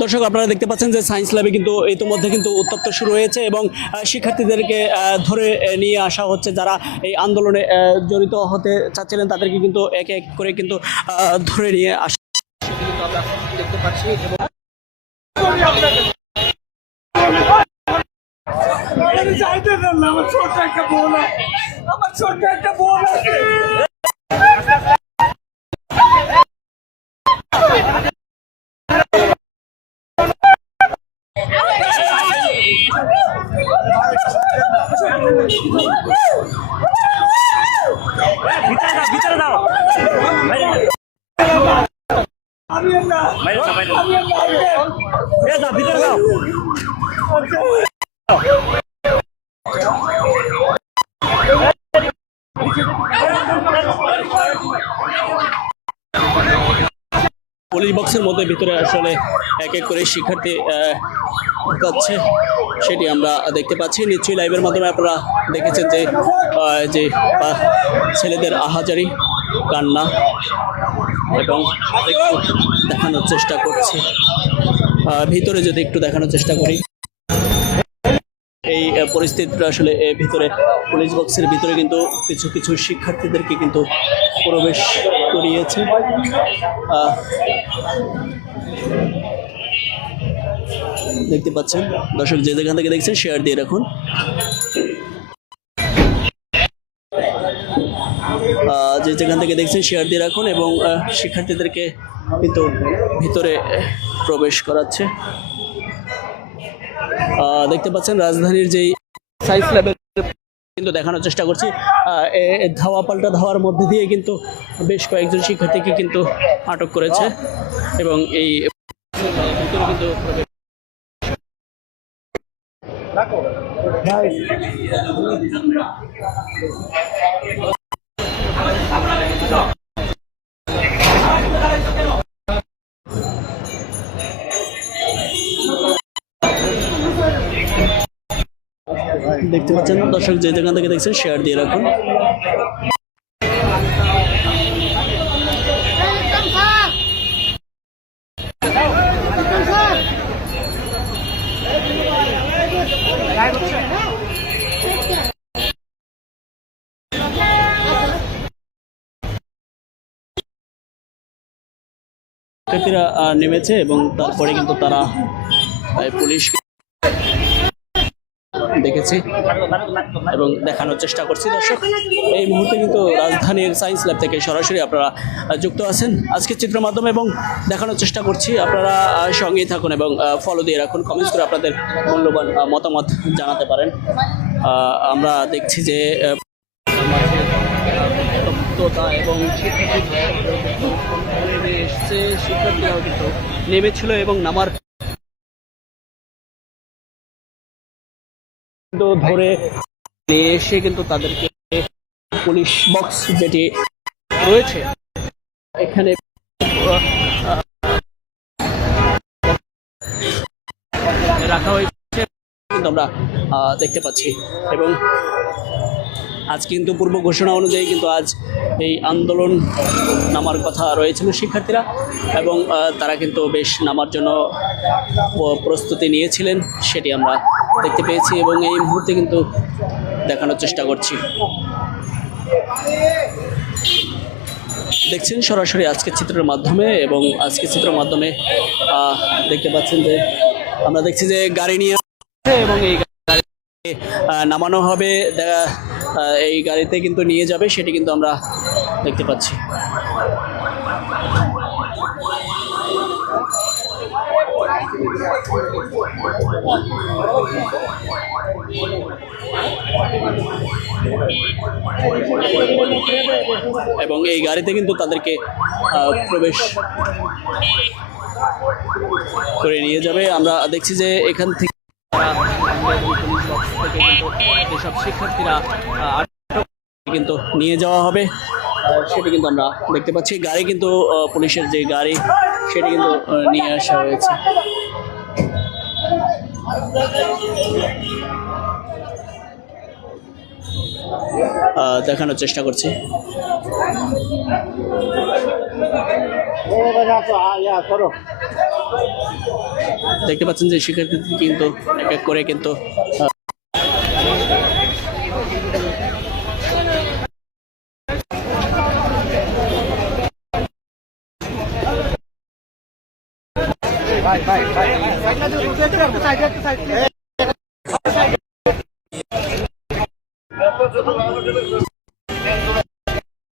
দর্শক আপনারা দেখতে পাচ্ছেন যে সায়েন্স ল্যাবে কিন্তু ইতিমধ্যে কিন্তু উত্তপ্ত শুরু হয়েছে এবং শিক্ষার্থীদেরকে ধরে নিয়ে আসা হচ্ছে যারা এই আন্দোলনে জড়িত হতে চাচ্ছিলেন তাদেরকে কিন্তু এক এক করে কিন্তু ধরে নিয়ে আসা কিন্তু আমরা দেখতে পাচ্ছি আমার ছোট্ট একটা বোন আছে ভিতরে দাও ভিতরে দাও পুলিশ বক্সের মধ্যে ভিতরে আসলে এক এক করে শিক্ষার্থী ঢুকাচ্ছে সেটি আমরা দেখতে পাচ্ছি। নিশ্চয়ই লাইভের মাধ্যমে আপনারা দেখেছেন যে ছেলেদের আহাজারি কান্না এবং দেখানোর চেষ্টা করছি। ভিতরে যদি একটু দেখানোর চেষ্টা করি এই পরিস্থিতিটা আসলে ভিতরে পুলিশ বক্সের ভিতরে কিন্তু কিছু কিছু শিক্ষার্থীদেরকে কিন্তু প্রবেশ করিয়েছে। দেখতে পাচ্ছেন দর্শক যে যেখান থেকে দেখছেন শেয়ার দিয়ে রাখুন। যে যেখান থেকে দেখছেন শেয়ার দিয়ে রাখুন এবং শিক্ষার্থীদেরকে কিন্তু ভিতরে প্রবেশ করাচ্ছে। দেখতে পাচ্ছেন রাজধানীর যেই সায়েন্স ল্যাবে কিন্তু দেখানোর চেষ্টা করছি ধাওয়া পাল্টা ধাওয়ার মধ্যে দিয়ে কিন্তু বেশ কয়েকজন শিক্ষার্থীকে কিন্তু আটক করেছে এবং এই ভিতরে কিন্তু দেখতে পাচ্ছেন দর্শক যে যেখান থেকে দেখছেন শেয়ার দিয়ে রাখুন। শিক্ষার্থীরা নেমেছে এবং তারপরে কিন্তু তারা পুলিশ দেখেছি এবং দেখানোর চেষ্টা করছি। দর্শক এই মুহূর্তে কিন্তু রাজধানীর সায়েন্স ল্যাব থেকে সরাসরি আপনারা যুক্ত আছেন আজকের চিত্রের মাধ্যমে এবং দেখানোর চেষ্টা করছি। আপনারা সঙ্গেই থাকুন এবং ফলো দিয়ে রাখুন, কমেন্টস করে আপনাদের মূল্যবান মতামত জানাতে পারেন। আমরা দেখছি যে এবং শিক্ষার্থীরাও কিন্তু নেমেছিল এবং নামার ধরে এসে কিন্তু তাদেরকে পুলিশ বক্স যেটি রয়েছে এখানে রাখা হয়েছে কিন্তু আমরা দেখতে পাচ্ছি এবং আজ কিন্তু পূর্ব ঘোষণা অনুযায়ী কিন্তু আজ এই আন্দোলন নামার কথা রয়েছিল শিক্ষার্থীরা এবং তারা কিন্তু বেশ নামার জন্য প্রস্তুতি নিয়েছিলেন সেটি আমরা দেখতে পেয়েছি এবং এই মুহূর্তে কিন্তু দেখানোর চেষ্টা করছি। দেখছেন সরাসরি আজকের চিত্রের মাধ্যমে এবং আজকের চিত্রের মাধ্যমে দেখতে পাচ্ছেন যে আমরা দেখছি যে গাড়ি নিয়ে এবং এই গাড়ি নামানো হবে, এই গাড়িতে কিন্তু নিয়ে যাবে সেটি কিন্তু আমরা দেখতে পাচ্ছি। এবং এই গাড়িতে কিন্তু তাদেরকে প্রবেশ করে নিয়ে যাবে। আমরা দেখছি যে এখান থেকে যেসব শিক্ষার্থীরা কিন্তু নিয়ে যাওয়া হবে সেটি কিন্তু আমরা দেখতে পাচ্ছি। গাড়ি কিন্তু পুলিশের যে গাড়ি সেটি কিন্তু নিয়ে আসা হয়েছে। দেখানোর চেষ্টা করছি। দেখতে পাচ্ছেন যে শিক্ষার্থী কিন্তু এক এক করে কিন্তু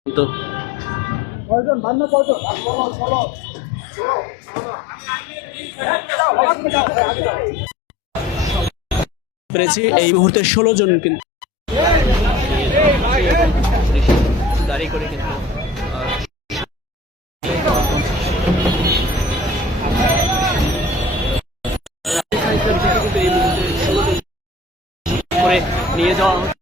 কিন্তু পেরেছি এই মুহূর্তে 16 জন কিন্তু গাড়ি করে কিন্তু এই মুহূর্তে 16 জন করে নিয়ে যাওয়া হচ্ছে।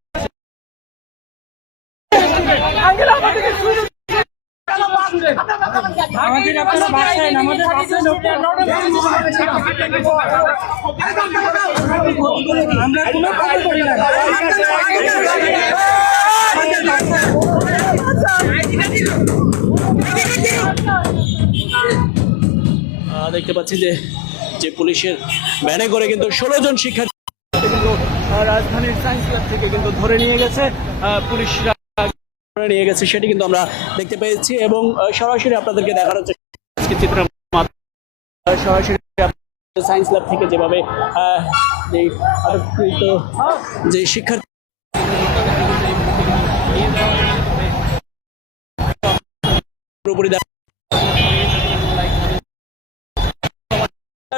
দেখতে পাচ্ছি যে পুলিশের ভ্যানে করে কিন্তু 16 জন শিক্ষার্থী কিন্তু রাজধানীর সায়েন্স ল্যাব থেকে কিন্তু ধরে নিয়ে গেছে, পুলিশরা নিয়ে গেছে সেটি কিন্তু আমরা দেখতে পেয়েছি এবং সরাসরি আপনাদেরকে দেখানোর চিত্র সরাসরি সায়েন্স ল্যাব থেকে যেভাবে যে শিক্ষার্থী পুরোপুরি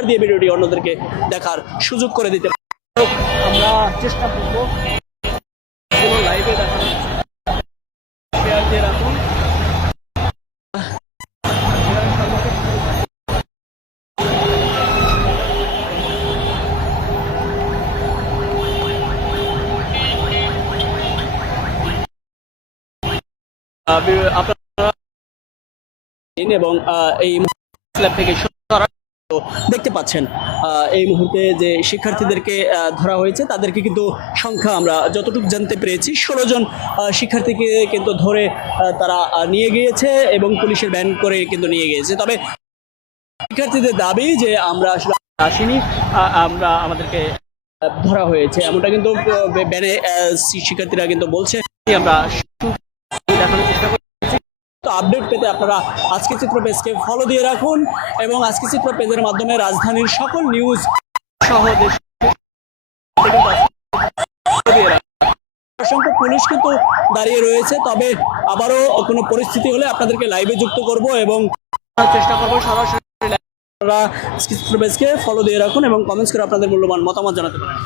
দিয়ে ভিডিওটি অন্যদেরকে দেখার সুযোগ করে দিতে আমরা চেষ্টা করবো লাইভে দেখানোর শেয়ার দিয়ে রাখুন। আপনারা এবং এই ল্যাব থেকে দেখতে পাচ্ছেন এই মুহূর্তে যে শিক্ষার্থীদেরকে ধরা হয়েছে তাদেরকে কিন্তু সংখ্যা আমরা যতটুকু জানতে পেরেছি 16 জন শিক্ষার্থীকে কিন্তু ধরে তারা নিয়ে গিয়েছে এবং পুলিশের ভ্যান করে কিন্তু নিয়ে গিয়েছে। তবে শিক্ষার্থীদের দাবি যে আমরা আসলে আসিনি, আমরা আমাদেরকে ধরা হয়েছে এমনটা কিন্তু ভ্যানে শিক্ষার্থীরা কিন্তু বলছে। আমরা দেখানোর চেষ্টা করছি। তো আপডেট পেতে আপনারা আজকে চিত্র পেজকে ফলো দিয়ে রাখুন এবং আজকে চিত্র পেজের মাধ্যমে রাজধানীর সকল নিউজ সহ অসংখ্য পুলিশ কিন্তু দাঁড়িয়ে রয়েছে। তবে আবারও কোনো পরিস্থিতি হলে আপনাদেরকে লাইভে যুক্ত করব এবং চেষ্টা করবো সরাসরি। চিত্র পেজকে ফলো দিয়ে রাখুন এবং কমেন্টস করে আপনাদের মূল্যবান মতামত জানাতে পারেন।